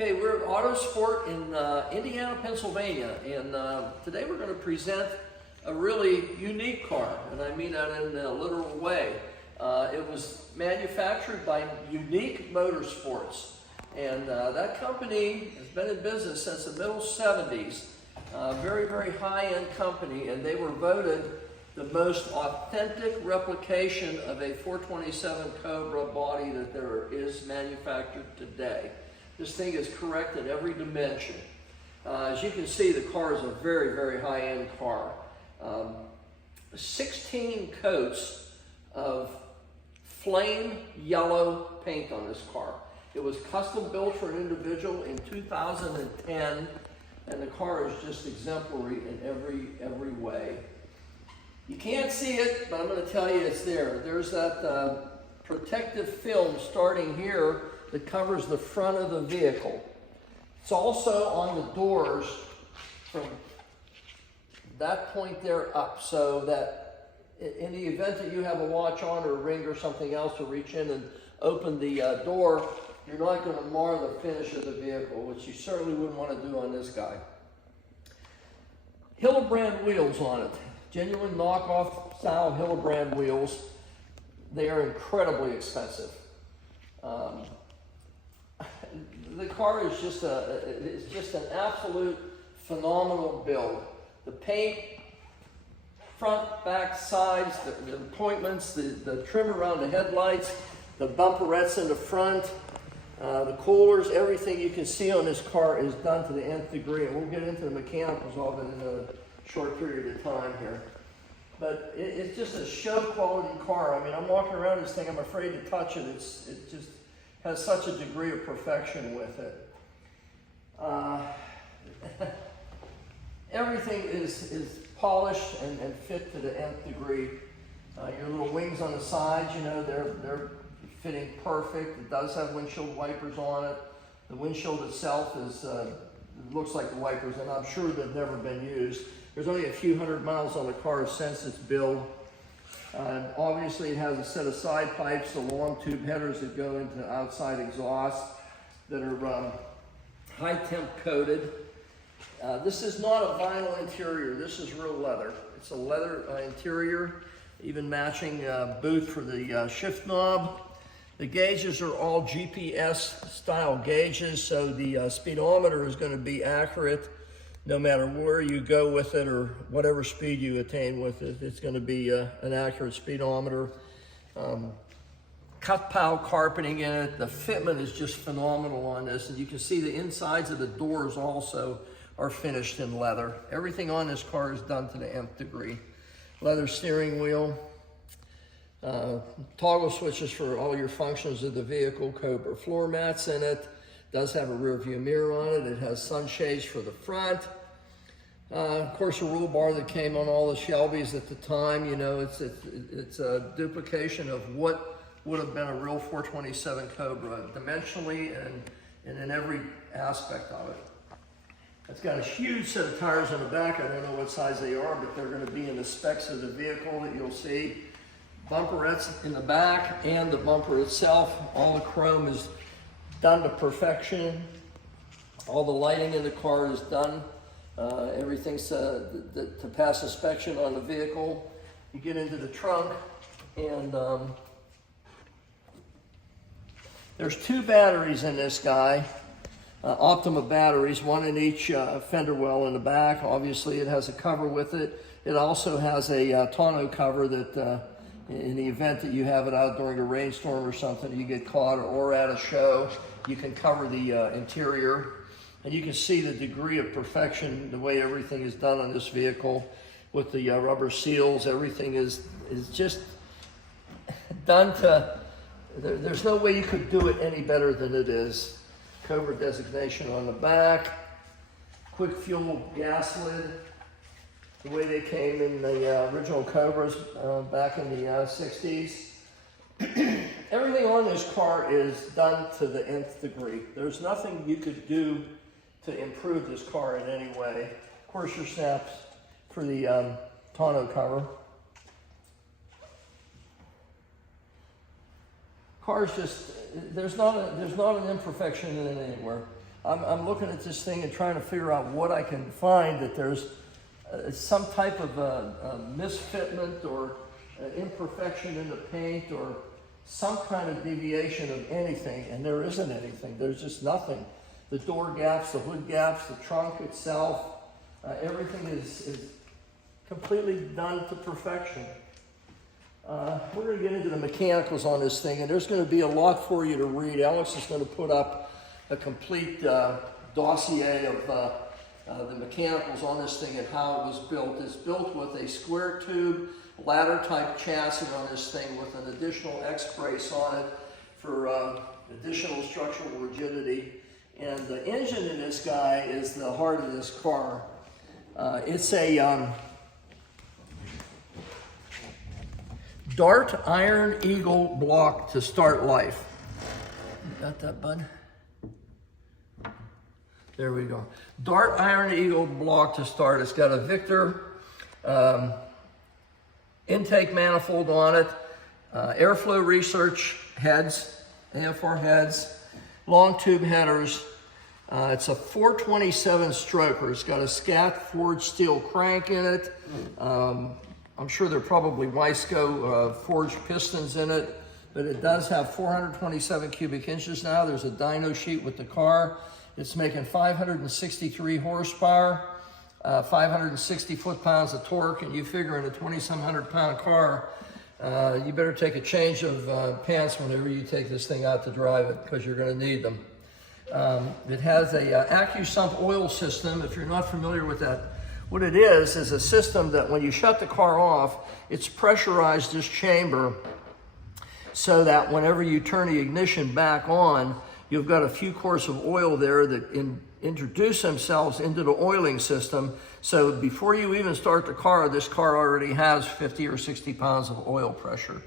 Okay, we're at Autosport in Indiana, Pennsylvania, and today we're going to present a really unique car, and I mean that in a literal way. It was manufactured by Unique Motorsports, and that company has been in business since the middle 70s. Very, very high-end company, and they were voted the most authentic replication of a 427 Cobra body that there is manufactured today. This thing is correct in every dimension. As you can see, the car is a very, very high-end car. 16 coats of flame yellow paint on this car. It was custom built for an individual in 2010, and the car is just exemplary in every way. You can't see it, but I'm going to tell you it's there. There's that protective film starting here that covers the front of the vehicle. It's also on the doors from that point there up, so that in the event that you have a watch on or a ring or something else to reach in and open the door, you're not going to mar the finish of the vehicle, which you certainly wouldn't want to do on this guy. Hildabrand wheels on it. Genuine knockoff style Hildabrand wheels. They are incredibly expensive. The car is just an absolute phenomenal build. The paint, front, back, sides, the appointments, the trim around the headlights, the bumperettes in the front, the coolers, everything you can see on this car is done to the nth degree, and we'll get into the mechanicals of it in a short period of time here. But it's just a show quality car. I mean, I'm walking around this thing, I'm afraid to touch it. It just has such a degree of perfection with it. Everything is polished and fit to the nth degree. Your little wings on the sides, you know, they're fitting perfect. It does have windshield wipers on it. The windshield itself is looks like the wipers, and I'm sure they've never been used. There's only a few hundred miles on the car since its build. Obviously, it has a set of side pipes, the long tube headers that go into outside exhaust that are high temp coated. This is not a vinyl interior. This is real leather. It's a leather interior, even matching boot for the shift knob. The gauges are all GPS style gauges, so the speedometer is going to be accurate no matter where you go with it or whatever speed you attain with it. It's going to be an accurate speedometer. Cut pile carpeting in it. The fitment is just phenomenal on this, and you can see the insides of the doors also are finished in leather. Everything on this car is done to the nth degree. Leather steering wheel. Toggle switches for all your functions of the vehicle. Cobra floor mats in it. Does have a rear view mirror on it. It has sunshades for the front. Of course, a roll bar that came on all the Shelbys at the time. You know, it's a duplication of what would have been a real 427 Cobra, dimensionally and in every aspect of it. It's got a huge set of tires on the back. I don't know what size they are, but they're going to be in the specs of the vehicle that you'll see. Bumperettes in the back and the bumper itself. All the chrome is done to perfection. All the lighting in the car is done. Everything's to pass inspection on the vehicle. You get into the trunk, and there's two batteries in this guy. Optima batteries, one in each fender well in the back. Obviously, it has a cover with it. It also has a tonneau cover that in the event that you have it out during a rainstorm or something, you get caught or at a show, you can cover the interior. And you can see the degree of perfection, the way everything is done on this vehicle with the rubber seals. Everything is just done to, there's no way you could do it any better than it is. Cobra designation on the back, quick fuel gas lid, the way they came in the original Cobras back in the 60s. Everything on this car is done to the nth degree. There's nothing you could do to improve this car in any way. Of course, your snaps for the tonneau cover. Car's just, there's not an imperfection in it anywhere. I'm looking at this thing and trying to figure out what I can find that there's some type of misfitment or imperfection in the paint or some kind of deviation of anything, and there isn't anything. There's just nothing. The door gaps, the hood gaps, the trunk itself, everything is completely done to perfection. We're going to get into the mechanicals on this thing, and there's going to be a lot for you to read. Alex is going to put up a complete dossier of the mechanicals on this thing and how it was built. It's built with a square tube ladder type chassis on this thing with an additional X brace on it for additional structural rigidity. And the engine in this guy is the heart of this car. It's a Dart Iron Eagle block to start life. You got that, bud? There we go. Dart Iron Eagle block to start. It's got a Victor intake manifold on it, airflow research heads, AFR heads, long tube headers. It's a 427 stroker. It's got a scat forged steel crank in it. I'm sure they're probably weisco forged pistons in it, but it does have 427 cubic inches now. There's a dyno sheet with the car. It's making 563 horsepower, 560 foot-pounds of torque, and you figure in a 20-some hundred-pound car, you better take a change of pants whenever you take this thing out to drive it, because you're going to need them. It has a accusump oil system. If you're not familiar with that, what it is a system that when you shut the car off, it's pressurized this chamber so that whenever you turn the ignition back on, you've got a few quarts of oil there that introduce themselves into the oiling system. So before you even start the car, this car already has 50 or 60 pounds of oil pressure.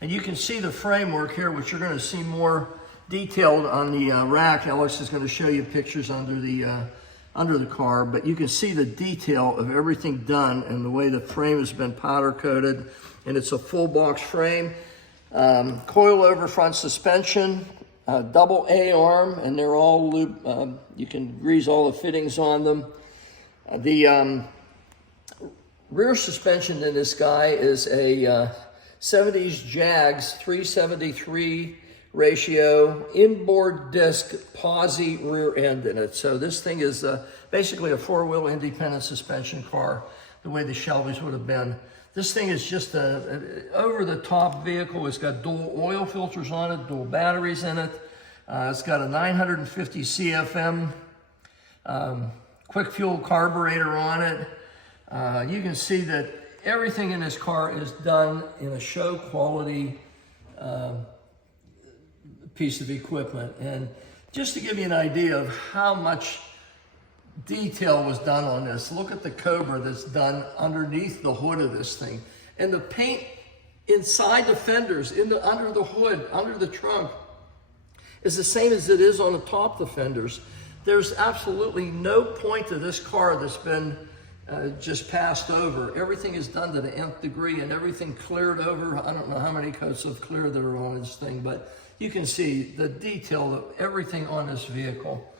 And you can see the framework here, which you're going to see more detailed on the rack. Alex is going to show you pictures under the car, but you can see the detail of everything done and the way the frame has been powder coated, and it's a full box frame. Coil over front suspension, double A arm, and they're all loop. You can grease all the fittings on them. The rear suspension in this guy is a 70s Jags 373 ratio inboard disc posi rear end in it. So this thing is basically a four-wheel independent suspension car, the way the Shelbys would have been. This thing is just a over-the-top vehicle. It's got dual oil filters on it, dual batteries in it. It's got a 950 CFM quick fuel carburetor on it. You can see that everything in this car is done in a show quality piece of equipment. And just to give you an idea of how much detail was done on this, look at the Cobra that's done underneath the hood of this thing. And the paint inside the fenders, under the hood, under the trunk, is the same as it is on the top of the fenders. There's absolutely no point to this car that's been just passed over. Everything is done to the nth degree and everything cleared over. I don't know how many coats of clear there are on this thing, but you can see the detail of everything on this vehicle.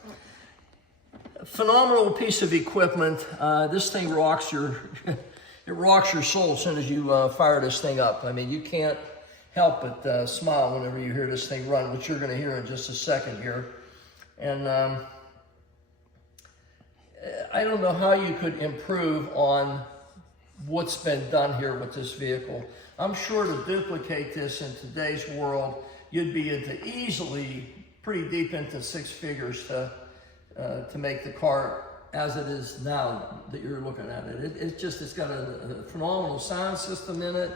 Phenomenal piece of equipment. This thing rocks your, it rocks your soul as soon as you fire this thing up. I mean, you can't help but smile whenever you hear this thing run, which you're going to hear in just a second here. And I don't know how you could improve on what's been done here with this vehicle. I'm sure to duplicate this in today's world, you'd be into easily pretty deep into six figures to make the car as it is now that you're looking at it. It's got a phenomenal sound system in it,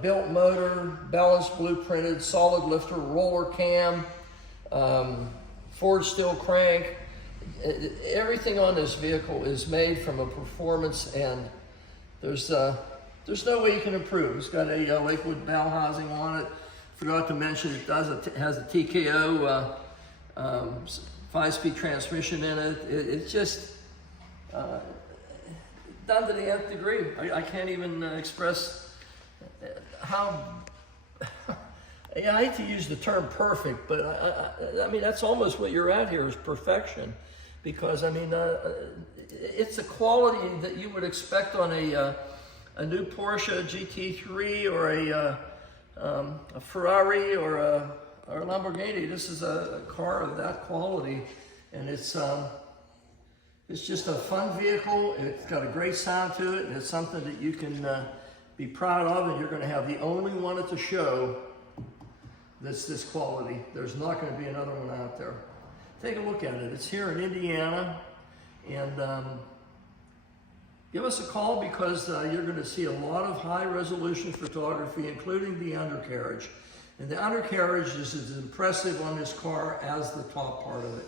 built motor, balanced, blueprinted, solid lifter, roller cam, forged steel crank. Everything on this vehicle is made from a performance, and there's no way you can improve. It's got a Lakewood bell housing on it. Forgot to mention it has a TKO 5-speed transmission in it. It's just done to the nth degree. I can't even express how Yeah, I hate to use the term perfect, but I mean, that's almost what you're at here is perfection. Because, I mean, it's a quality that you would expect on a new Porsche GT3 or a Ferrari or a Lamborghini. This is a car of that quality, and it's just a fun vehicle. It's got a great sound to it, and it's something that you can be proud of, and you're going to have the only one at the show that's this quality. There's not going to be another one out there. Take a look at it. It's here in Indiana, and give us a call because you're going to see a lot of high-resolution photography, including the undercarriage. And the undercarriage is as impressive on this car as the top part of it.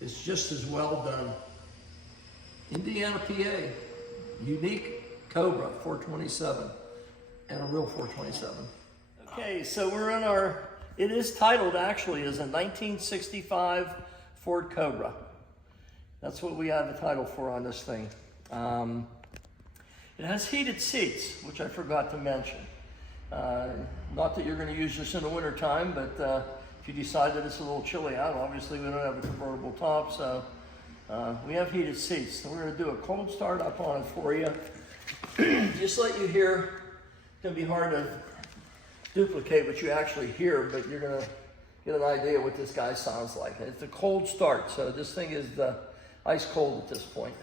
It's just as well done. Indiana, PA, unique Cobra 427, and a real 427. Okay, so we're in our, it is titled actually as a 1965 Ford Cobra. That's what we have the title for on this thing. It has heated seats, which I forgot to mention. Not that you're going to use this in the winter time, but if you decide that it's a little chilly out, obviously we don't have a convertible top, so we have heated seats. So we're going to do a cold start up on it for you. Just let you hear. It's going to be hard to duplicate what you actually hear, but you're going to get an idea what this guy sounds like. It's a cold start, so this thing is ice cold at this point.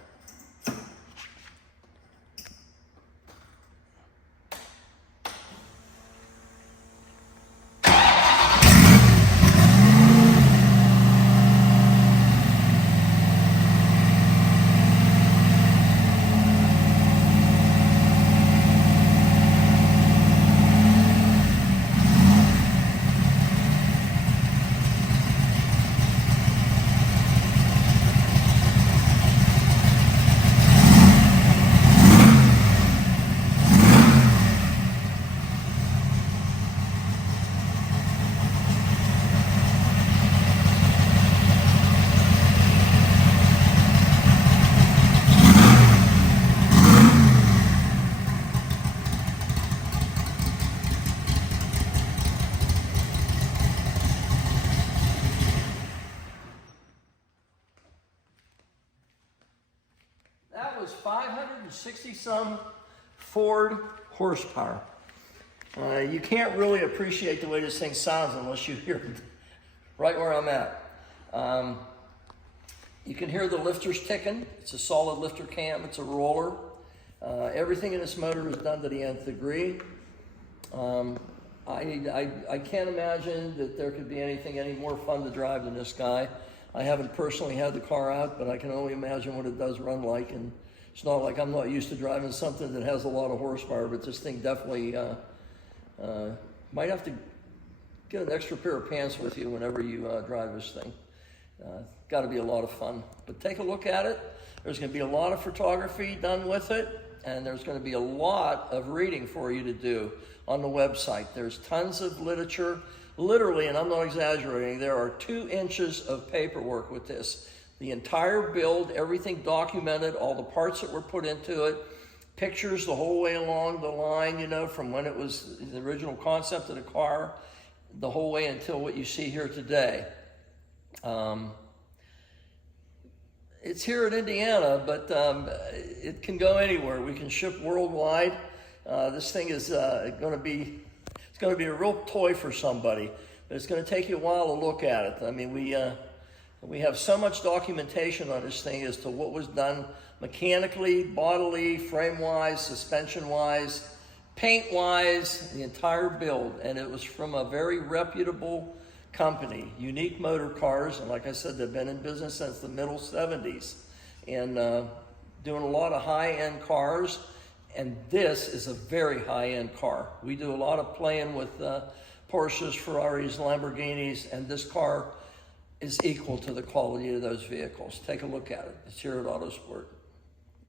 Was 560 some Ford horsepower. You can't really appreciate the way this thing sounds unless you hear it right where I'm at. You can hear the lifters ticking. It's a solid lifter cam. It's a roller. Everything in this motor is done to the nth degree. I can't imagine that there could be anything any more fun to drive than this guy. I haven't personally had the car out, but I can only imagine what it does run like. And it's not like I'm not used to driving something that has a lot of horsepower, but this thing definitely might have to get an extra pair of pants with you whenever you drive this thing. Got to be a lot of fun. But take a look at it. There's going to be a lot of photography done with it, and there's going to be a lot of reading for you to do on the website. There's tons of literature. Literally, and I'm not exaggerating, there are 2 inches of paperwork with this. The entire build, everything documented, all the parts that were put into it, pictures the whole way along the line, you know, from when it was the original concept of the car, the whole way until what you see here today. It's here in Indiana, but it can go anywhere. We can ship worldwide. This thing is going to be a real toy for somebody, but it's going to take you a while to look at it. I mean, we have so much documentation on this thing as to what was done mechanically, bodily, frame-wise, suspension-wise, paint-wise, the entire build. And it was from a very reputable company, Unique Motor Cars. And like I said, they've been in business since the middle 70s and doing a lot of high-end cars. And this is a very high-end car. We do a lot of playing with Porsches, Ferraris, Lamborghinis, and this car is equal to the quality of those vehicles. Take a look at it. It's here at Autosport.